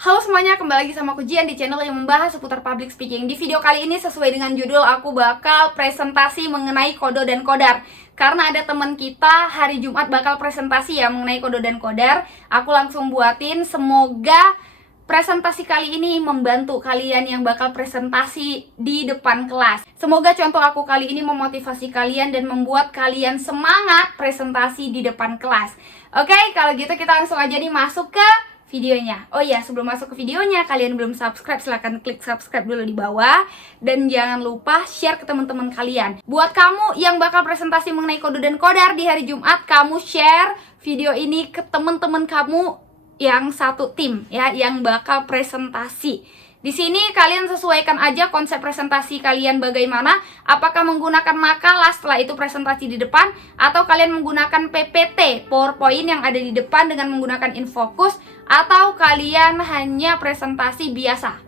Halo semuanya, kembali lagi sama aku Jian di channel yang membahas seputar public speaking. Di video kali ini sesuai dengan judul, aku bakal presentasi mengenai kodo dan kodar. Karena ada teman kita hari Jumat bakal presentasi ya mengenai kodo dan kodar, aku langsung buatin. Semoga presentasi kali ini membantu kalian yang bakal presentasi di depan kelas. Semoga contoh aku kali ini memotivasi kalian dan membuat kalian semangat presentasi di depan kelas. Oke, kalau gitu kita langsung aja nih masuk ke videonya. Oh iya, sebelum masuk ke videonya, kalian belum subscribe, silahkan klik subscribe dulu di bawah. Dan jangan lupa share ke teman-teman kalian. Buat kamu yang bakal presentasi mengenai kodo dan kodar di hari Jumat, kamu share video ini ke teman-teman kamu yang satu tim ya, yang bakal presentasi. Di sini kalian sesuaikan aja konsep presentasi kalian bagaimana. Apakah menggunakan makalah setelah itu presentasi di depan, atau kalian menggunakan PPT, PowerPoint yang ada di depan dengan menggunakan infocus, atau kalian hanya presentasi biasa,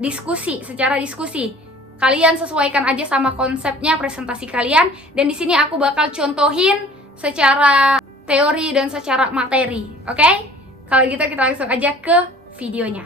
diskusi, secara diskusi. Kalian sesuaikan aja sama konsepnya presentasi kalian. Dan di sini aku bakal contohin secara teori dan secara materi. Oke? Kalau gitu kita langsung aja ke videonya.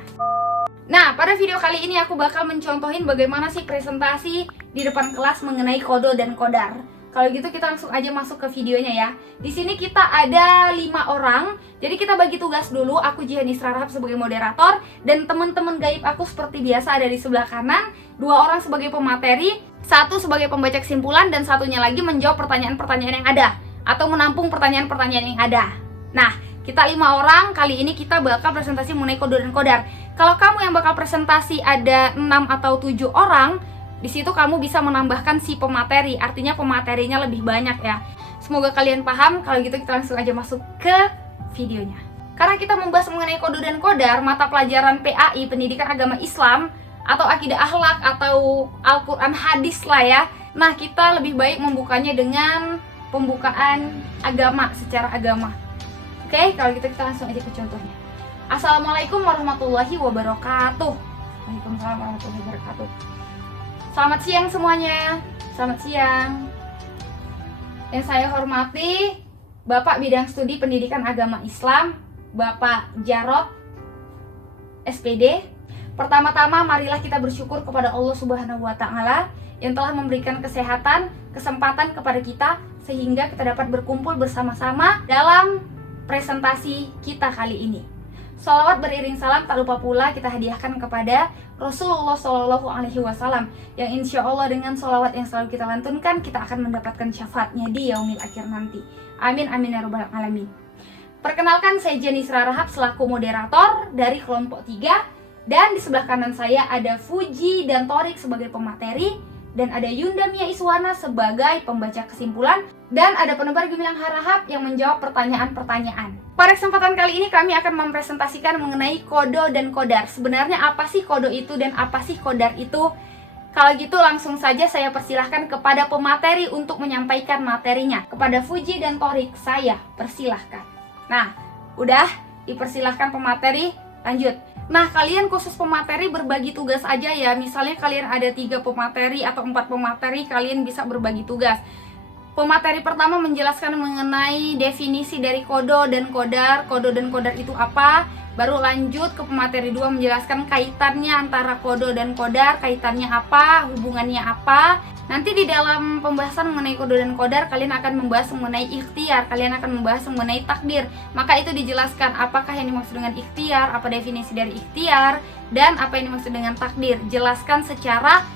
Nah, pada video kali ini aku bakal mencontohin bagaimana sih presentasi di depan kelas mengenai kodo dan kodar. Kalau gitu kita langsung aja masuk ke videonya ya. Di sini kita ada 5 orang. Jadi kita bagi tugas dulu. Aku Jihan Isra Rahab sebagai moderator, dan teman-teman gaib aku seperti biasa ada di sebelah kanan. 2 orang sebagai pemateri, 1 sebagai pembaca kesimpulan, dan satunya lagi menjawab pertanyaan-pertanyaan yang ada atau menampung pertanyaan-pertanyaan yang ada. Nah, kita 5 orang, kali ini kita bakal presentasi mengenai kodo dan kodar. Kalau kamu yang bakal presentasi ada 6 atau 7 orang, di situ kamu bisa menambahkan si pemateri, artinya pematerinya lebih banyak ya. Semoga kalian paham. Kalau gitu kita langsung aja masuk ke videonya. Karena kita membahas mengenai kodo dan kodar, mata pelajaran PAI, Pendidikan Agama Islam, atau Akidah Akhlak, atau Al-Quran Hadis lah ya. Nah, kita lebih baik membukanya dengan pembukaan agama, secara agama. Oke, kalau gitu kita langsung aja ke contohnya. Assalamualaikum warahmatullahi wabarakatuh. Waalaikumsalam warahmatullahi wabarakatuh. Selamat siang semuanya. Selamat siang. Yang saya hormati Bapak Bidang Studi Pendidikan Agama Islam, Bapak Jarod, SPD. Pertama-tama marilah kita bersyukur kepada Allah Subhanahu wa Ta'ala yang telah memberikan kesehatan, kesempatan kepada kita sehingga kita dapat berkumpul bersama-sama dalam presentasi kita kali ini. Sholawat beriring salam tak lupa pula kita hadiahkan kepada Rasulullah Shallallahu Alaihi Wasallam, yang insya Allah dengan sholawat yang selalu kita lantunkan kita akan mendapatkan syafaatnya di yaumil akhir nanti. Amin amin ya rabbal alamin. Perkenalkan, saya Jian Isra Rahab selaku moderator dari kelompok 3, dan di sebelah kanan saya ada Fuji dan Torik sebagai pemateri, dan ada Yunda Mia Iswana sebagai pembaca kesimpulan, dan ada penebar gemilang harahap yang menjawab pertanyaan-pertanyaan. Pada kesempatan kali ini kami akan mempresentasikan mengenai kodo dan kodar. Sebenarnya apa sih kodo itu dan apa sih kodar itu? Kalau gitu langsung saja saya persilahkan kepada pemateri untuk menyampaikan materinya. Kepada Fuji dan Torik saya persilahkan. Nah, udah dipersilahkan pemateri, lanjut. Nah, kalian khusus pemateri berbagi tugas aja ya. Misalnya kalian ada 3 pemateri atau 4 pemateri, kalian bisa berbagi tugas. Pemateri pertama menjelaskan mengenai definisi dari kodo dan kodar. Kodo dan kodar itu apa? Baru lanjut ke pemateri 2 menjelaskan kaitannya antara kodo dan kodar, kaitannya apa, hubungannya apa. Nanti di dalam pembahasan mengenai kodo dan kodar, kalian akan membahas mengenai ikhtiar, kalian akan membahas mengenai takdir. Maka itu dijelaskan apakah yang dimaksud dengan ikhtiar, apa definisi dari ikhtiar, dan apa yang dimaksud dengan takdir. Jelaskan secara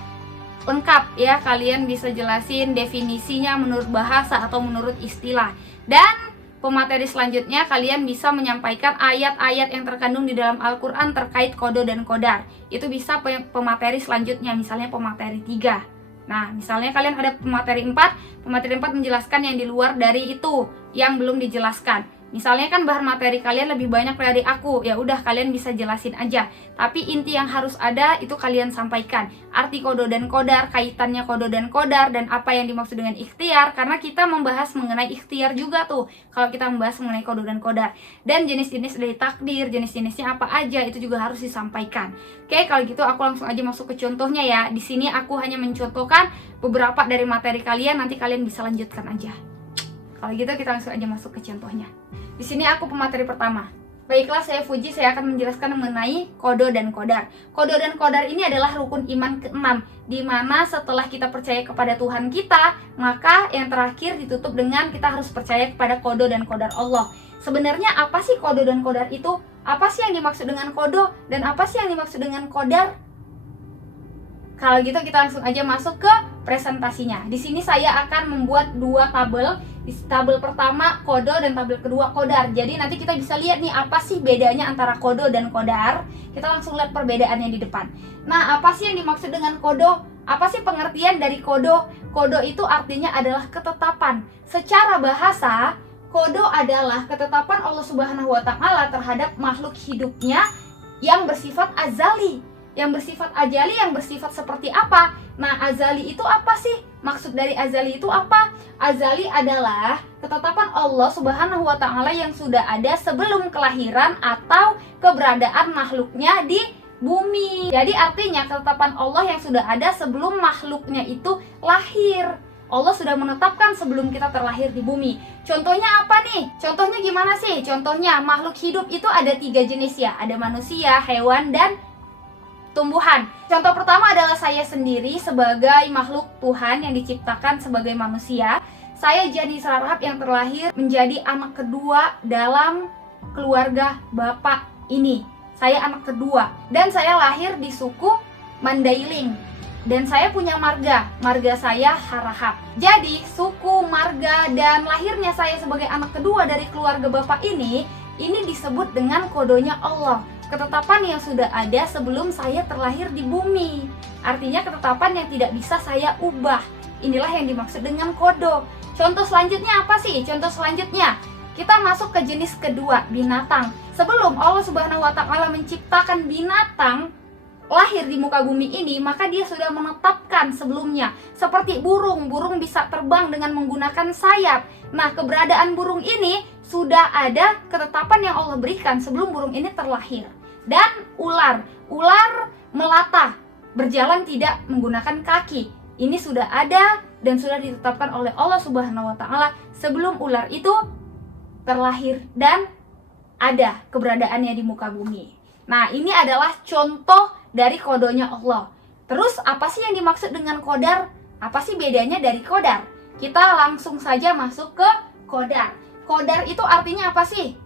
lengkap ya, kalian bisa jelasin definisinya menurut bahasa atau menurut istilah. Dan pemateri selanjutnya kalian bisa menyampaikan ayat-ayat yang terkandung di dalam Al-Quran terkait kodo dan kodar. Itu bisa pemateri selanjutnya, misalnya pemateri 3. Nah, misalnya kalian ada pemateri 4, pemateri 4 menjelaskan yang di luar dari itu, yang belum dijelaskan. Misalnya kan bahan materi kalian lebih banyak dari aku, ya udah kalian bisa jelasin aja. Tapi inti yang harus ada itu kalian sampaikan. Arti kodo dan kodar, kaitannya kodo dan kodar, dan apa yang dimaksud dengan ikhtiar. Karena kita membahas mengenai ikhtiar juga tuh, kalau kita membahas mengenai kodo dan kodar. Dan jenis-jenis dari takdir, jenis-jenisnya apa aja, itu juga harus disampaikan. Oke, kalau gitu aku langsung aja masuk ke contohnya ya. Di sini aku hanya mencontohkan beberapa dari materi kalian, nanti kalian bisa lanjutkan aja. Kalau gitu kita langsung aja masuk ke contohnya. Di sini aku pemateri pertama. Baiklah, saya Fuji, saya akan menjelaskan mengenai kodo dan kodar. Kodo dan kodar ini adalah rukun iman ke-6, di mana setelah kita percaya kepada Tuhan kita, maka yang terakhir ditutup dengan kita harus percaya kepada kodo dan kodar Allah. Sebenarnya apa sih kodo dan kodar itu? Apa sih yang dimaksud dengan kodo dan apa sih yang dimaksud dengan kodar? Kalau gitu kita langsung aja masuk ke presentasinya. Di sini saya akan membuat dua tabel. Di tabel pertama kodo dan tabel kedua kodar. Jadi nanti kita bisa lihat nih apa sih bedanya antara kodo dan kodar. Kita langsung lihat perbedaannya di depan. Nah, apa sih yang dimaksud dengan kodo? Apa sih pengertian dari kodo? Kodo itu artinya adalah ketetapan. Secara bahasa, kodo adalah ketetapan Allah Subhanahu wa Ta'ala terhadap makhluk hidupnya yang bersifat azali, yang bersifat ajali, yang bersifat seperti apa? Nah, azali itu apa sih? Maksud dari azali itu apa? Azali adalah ketetapan Allah Subhanahu wa Ta'ala yang sudah ada sebelum kelahiran atau keberadaan makhluknya di bumi. Jadi artinya ketetapan Allah yang sudah ada sebelum makhluknya itu lahir. Allah sudah menetapkan sebelum kita terlahir di bumi. Contohnya apa nih? Contohnya gimana sih? Contohnya makhluk hidup itu ada 3 jenis ya. Ada manusia, hewan, dan tumbuhan. Contoh pertama adalah saya sendiri sebagai makhluk Tuhan yang diciptakan sebagai manusia. Saya jadi Sarahab yang terlahir menjadi anak kedua dalam keluarga bapak ini. Saya anak kedua dan saya lahir di suku Mandailing. Dan saya punya marga saya Harahap. Jadi suku, marga, dan lahirnya saya sebagai anak kedua dari keluarga bapak ini disebut dengan kodonya Allah. Ketetapan yang sudah ada sebelum saya terlahir di bumi. Artinya ketetapan yang tidak bisa saya ubah. Inilah yang dimaksud dengan kodo. Contoh selanjutnya apa sih? Contoh selanjutnya, kita masuk ke jenis kedua, binatang. Sebelum Allah Subhanahu wa Ta'ala menciptakan binatang lahir di muka bumi ini, maka dia sudah menetapkan sebelumnya. Seperti burung bisa terbang dengan menggunakan sayap. Nah, keberadaan burung ini sudah ada ketetapan yang Allah berikan sebelum burung ini terlahir. Dan ular melata, berjalan tidak menggunakan kaki. Ini sudah ada dan sudah ditetapkan oleh Allah Subhanahu wa Ta'ala sebelum ular itu terlahir dan ada keberadaannya di muka bumi. Nah, ini adalah contoh dari kodonya Allah. Terus apa sih yang dimaksud dengan kodar? Apa sih bedanya dari kodar? Kita langsung saja masuk ke kodar. Kodar itu artinya apa sih?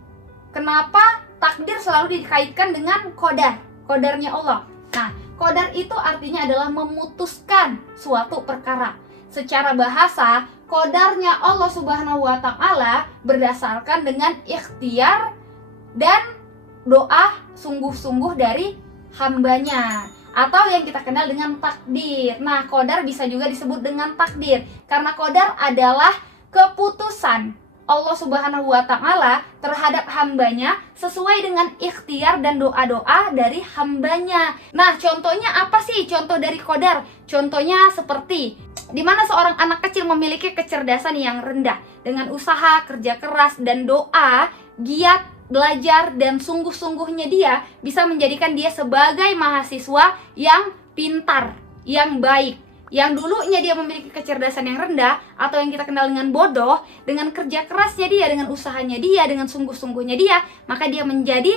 Kenapa takdir selalu dikaitkan dengan kodar? Kodarnya Allah. Nah, kodar itu artinya adalah memutuskan suatu perkara. Secara bahasa, kodarnya Allah Subhanahu wa Ta'ala berdasarkan dengan ikhtiar dan doa sungguh-sungguh dari hambanya, atau yang kita kenal dengan takdir. Nah, kodar bisa juga disebut dengan takdir karena kodar adalah keputusan Allah Subhanahu wa Ta'ala terhadap hambanya sesuai dengan ikhtiar dan doa-doa dari hambanya. Nah, contohnya apa sih contoh dari kodar? Contohnya seperti di mana seorang anak kecil memiliki kecerdasan yang rendah. Dengan usaha, kerja keras, dan doa, giat belajar dan sungguh-sungguhnya dia bisa menjadikan dia sebagai mahasiswa yang pintar, yang baik. Yang dulunya dia memiliki kecerdasan yang rendah atau yang kita kenal dengan bodoh, dengan kerja kerasnya dia, dengan usahanya dia, dengan sungguh-sungguhnya dia, maka dia menjadi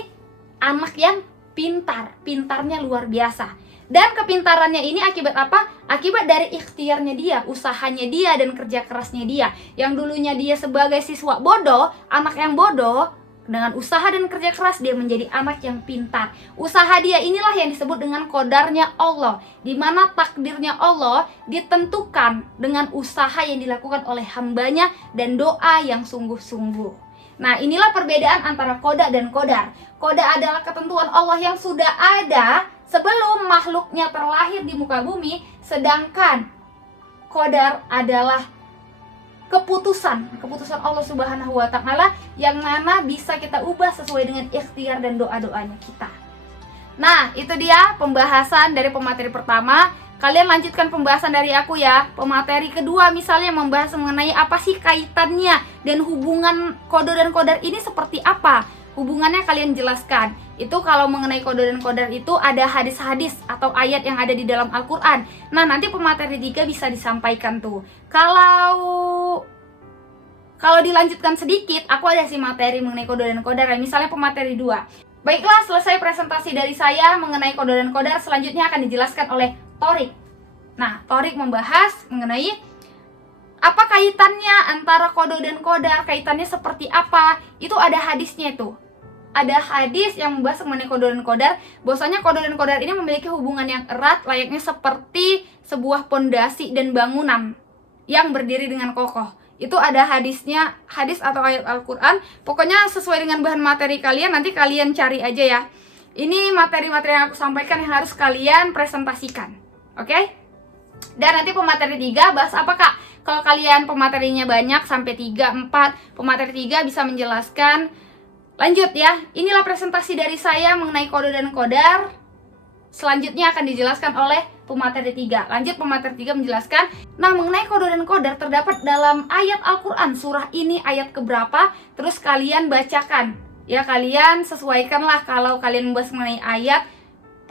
anak yang pintar. Pintarnya luar biasa. Dan kepintarannya ini akibat apa? Akibat dari ikhtiarnya dia, usahanya dia, dan kerja kerasnya dia. Yang dulunya dia sebagai siswa bodoh, anak yang bodoh, dengan usaha dan kerja keras dia menjadi anak yang pintar. Usaha dia inilah yang disebut dengan kodarnya Allah, di mana takdirnya Allah ditentukan dengan usaha yang dilakukan oleh hambanya dan doa yang sungguh-sungguh. Nah, inilah perbedaan antara koda dan kodar. Koda adalah ketentuan Allah yang sudah ada sebelum makhluknya terlahir di muka bumi, sedangkan kodar adalah keputusan Allah Subhanahu wa Ta'ala yang mana bisa kita ubah sesuai dengan ikhtiar dan doa-doanya kita. Nah, itu dia pembahasan dari pemateri pertama. Kalian lanjutkan pembahasan dari aku ya. Pemateri kedua misalnya membahas mengenai apa sih kaitannya dan hubungan kodo dan kodar ini seperti apa. Hubungannya kalian jelaskan. Itu kalau mengenai kodo dan kodar itu ada hadis-hadis atau ayat yang ada di dalam Al-Quran. Nah, nanti pemateri 3 bisa disampaikan tuh. Kalau kalau dilanjutkan sedikit, aku ada sih materi mengenai kode dan kodar, misalnya pemateri 2. Baiklah, selesai presentasi dari saya mengenai kode dan kodar, selanjutnya akan dijelaskan oleh Thorik. Nah, Thorik membahas mengenai apa kaitannya antara kode dan kodar, kaitannya seperti apa. Itu ada hadisnya itu. Ada hadis yang membahas mengenai kode dan kodar, bahwasanya kode dan kodar ini memiliki hubungan yang erat, layaknya seperti sebuah pondasi dan bangunan yang berdiri dengan kokoh. Itu ada hadisnya, hadis atau ayat Al-Quran. Pokoknya sesuai dengan bahan materi kalian, nanti kalian cari aja ya. Ini materi-materi yang aku sampaikan yang harus kalian presentasikan. Oke? Dan nanti pemateri 3 bahas apa, Kak? Kalau kalian pematerinya banyak, sampai 3, 4, pemateri 3 bisa menjelaskan. Lanjut ya, inilah presentasi dari saya mengenai kode dan kodar. Selanjutnya akan dijelaskan oleh pemateri 3. Lanjut, pemateri 3 menjelaskan. Nah, mengenai kode dan kodar terdapat dalam ayat Al-Quran. Surah ini ayat keberapa? Terus kalian bacakan. Ya, kalian sesuaikanlah kalau kalian membahas mengenai ayat.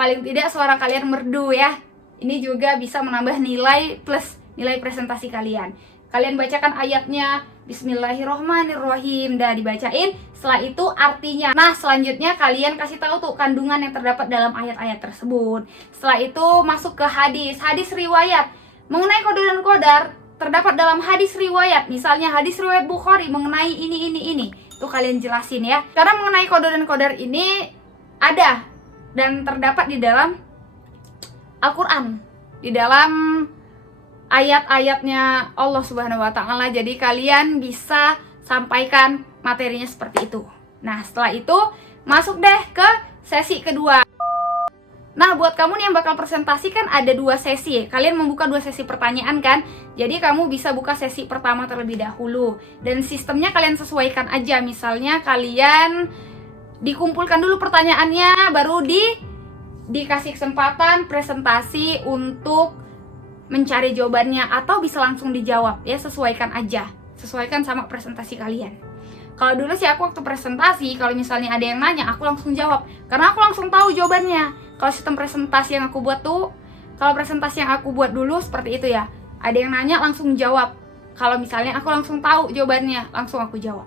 Paling tidak suara kalian merdu ya. Ini juga bisa menambah nilai plus nilai presentasi kalian. Kalian bacakan ayatnya. Bismillahirrohmanirrohim. Dah dibacain. Setelah itu artinya. Nah, selanjutnya kalian kasih tahu tuh kandungan yang terdapat dalam ayat-ayat tersebut. Setelah itu masuk ke hadis. Hadis riwayat mengenai kode dan kodar terdapat dalam hadis riwayat. Misalnya hadis riwayat Bukhari mengenai ini. Tuh kalian jelasin ya. Karena mengenai kode dan kodar ini ada dan terdapat di dalam Al-Quran, di dalam ayat-ayatnya Allah Subhanahu wa Ta'ala. Jadi kalian bisa sampaikan materinya seperti itu. Nah, setelah itu masuk deh ke sesi kedua. Nah, buat kamu nih yang bakal presentasi kan ada 2 sesi. Kalian membuka 2 sesi pertanyaan kan? Jadi kamu bisa buka sesi pertama terlebih dahulu. Dan sistemnya kalian sesuaikan aja. Misalnya kalian dikumpulkan dulu pertanyaannya, baru dikasih kesempatan presentasi untuk mencari jawabannya, atau bisa langsung dijawab ya, sesuaikan aja, sesuaikan sama presentasi kalian. Kalau dulu sih aku waktu presentasi, kalau misalnya ada yang nanya, aku langsung jawab karena aku langsung tahu jawabannya. Kalau sistem presentasi yang aku buat tuh, kalau presentasi yang aku buat dulu seperti itu ya, ada yang nanya langsung jawab. Kalau misalnya aku langsung tahu jawabannya, langsung aku jawab.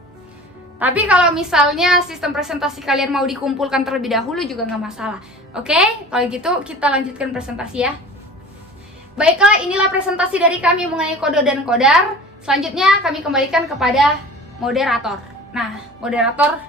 Tapi kalau misalnya sistem presentasi kalian mau dikumpulkan terlebih dahulu juga nggak masalah. Oke, kalau gitu kita lanjutkan presentasi ya. Baiklah, inilah presentasi dari kami mengenai kode dan kodar. Selanjutnya kami kembalikan kepada moderator. Nah, moderator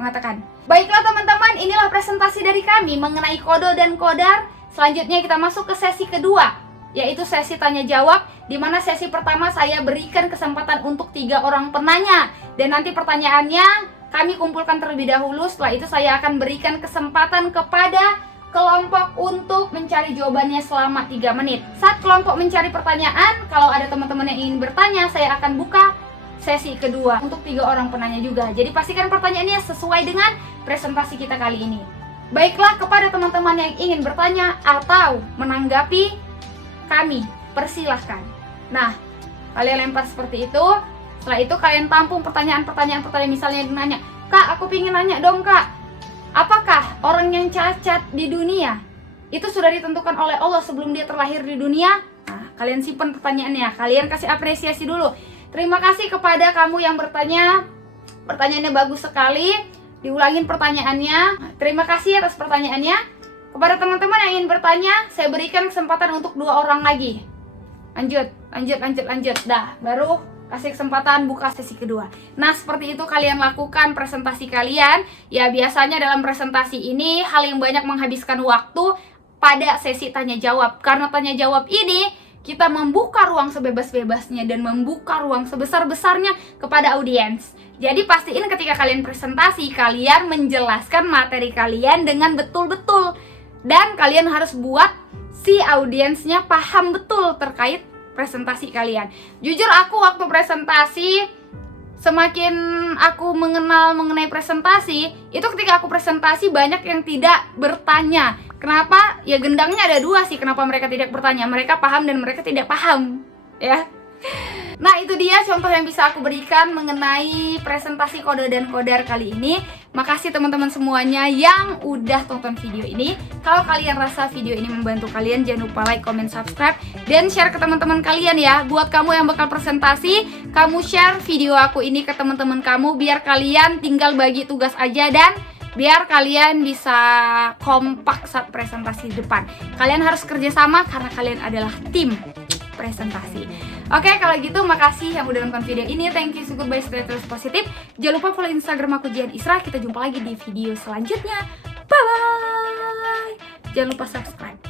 mengatakan, baiklah teman-teman, inilah presentasi dari kami mengenai kode dan kodar. Selanjutnya kita masuk ke sesi kedua, yaitu sesi tanya jawab, di mana sesi pertama saya berikan kesempatan untuk 3 orang penanya. Dan nanti pertanyaannya kami kumpulkan terlebih dahulu. Setelah itu saya akan berikan kesempatan kepada kelompok untuk mencari jawabannya selama 3 menit. Saat kelompok mencari pertanyaan, kalau ada teman-teman yang ingin bertanya, saya akan buka sesi kedua untuk 3 orang penanya juga. Jadi pastikan pertanyaannya sesuai dengan presentasi kita kali ini. Baiklah, kepada teman-teman yang ingin bertanya atau menanggapi kami, persilahkan. Nah, kalian lempar seperti itu. Setelah itu kalian tampung pertanyaan misalnya nanya, Kak, aku pengen nanya dong Kak, apakah orang yang cacat di dunia itu sudah ditentukan oleh Allah sebelum dia terlahir di dunia? Nah, kalian simpan pertanyaannya, kalian kasih apresiasi dulu. Terima kasih kepada kamu yang bertanya, pertanyaannya bagus sekali. Diulangin pertanyaannya. Nah, terima kasih atas pertanyaannya. Kepada teman-teman yang ingin bertanya, saya berikan kesempatan untuk 2 orang lagi. Lanjut. Dah, baru kasih kesempatan buka sesi kedua. Nah, seperti itu kalian lakukan presentasi kalian. Ya, biasanya dalam presentasi ini hal yang banyak menghabiskan waktu pada sesi tanya jawab. Karena tanya jawab ini kita membuka ruang sebebas-bebasnya dan membuka ruang sebesar-besarnya kepada audiens. Jadi pastiin ketika kalian presentasi, kalian menjelaskan materi kalian dengan betul-betul. Dan kalian harus buat si audiensnya paham betul terkait presentasi kalian. Jujur aku waktu presentasi, semakin aku mengenal mengenai presentasi, itu ketika aku presentasi banyak yang tidak bertanya. Kenapa? Ya gendangnya ada 2 sih kenapa mereka tidak bertanya. Mereka paham dan mereka tidak paham, ya. Nah, itu dia contoh yang bisa aku berikan mengenai presentasi kode dan kodar kali ini. Makasih teman-teman semuanya yang udah tonton video ini. Kalau kalian rasa video ini membantu kalian, jangan lupa like, comment, subscribe, dan share ke teman-teman kalian ya. Buat kamu yang bakal presentasi, kamu share video aku ini ke teman-teman kamu, biar kalian tinggal bagi tugas aja dan biar kalian bisa kompak saat presentasi di depan. Kalian harus kerjasama karena kalian adalah tim presentasi. Oke, kalau gitu makasih yang udah nonton video ini. Thank you, so goodbye, stay terus positif. Jangan lupa follow Instagram aku Jihan Isra. Kita jumpa lagi di video selanjutnya. Bye bye. Jangan lupa subscribe.